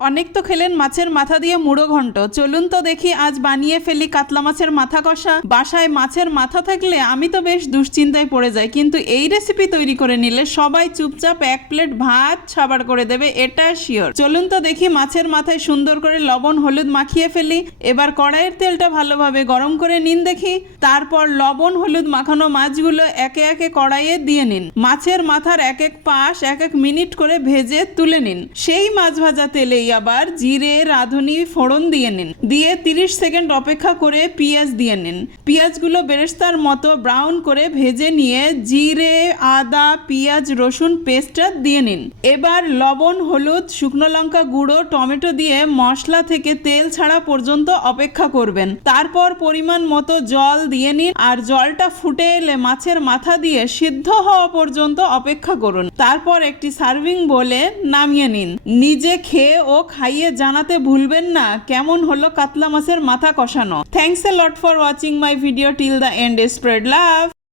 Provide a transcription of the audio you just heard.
অনেক তো খেলেন মাছের মাথা দিয়ে মুড়ো ঘন্ট। চলুন তো দেখি আজ বানিয়ে ফেলি কাতলা মাছের মাথা কষা। বাসায় মাছের মাথা থাকলে আমি তো বেশ দুশ্চিন্তায় পড়ে যাই, কিন্তু এই রেসিপি তৈরি করে নিলে সবাই চুপচাপ এক প্লেট ভাত সাবার করে দেবে, এটা শিওর। চলুন তো দেখি মাছের মাথায় সুন্দর করে লবণ হলুদ মাখিয়ে ফেলি। এবার কড়াইয়ের তেলটা ভালোভাবে গরম করে নিন দেখি। তারপর লবণ হলুদ মাখানো মাছগুলো একে একে কড়াইয়ে দিয়ে নিন। মাছের মাথার এক এক পাশ এক এক মিনিট করে ভেজে তুলে নিন। সেই মাছ ভাজা তেলেই আবার জিরে রাঁধুনি ফোড়ন দিয়ে নিন। দিয়ে 30 সেকেন্ড অপেক্ষা করে পেঁয়াজ দিয়ে নিন। পেঁয়াজগুলো বেরেস্তার মতো ব্রাউন করে ভেজে নিয়ে জিরে আদা পেঁয়াজ রসুন পেস্টটা দিয়ে নিন। এবার লবণ হলুদ শুকনো লঙ্কা গুঁড়ো টমেটো দিয়ে মশলা থেকে তেল ছাড়া পর্যন্ত অপেক্ষা করবেন। তারপর পরিমাণ মতো জল দিয়ে নিন, আর জলটা ফুটে এলে মাছের মাথা দিয়ে সিদ্ধ হওয়া পর্যন্ত অপেক্ষা করুন। তারপর একটি সার্ভিং বোলে নামিয়ে নিন। নিজে খেয়ে ও খাইয়ে জানাতে ভুলবেন না কেমন হলো কাতলা মাছের মাথা কষানো। Thanks a lot for watching my video till the end. Spread love.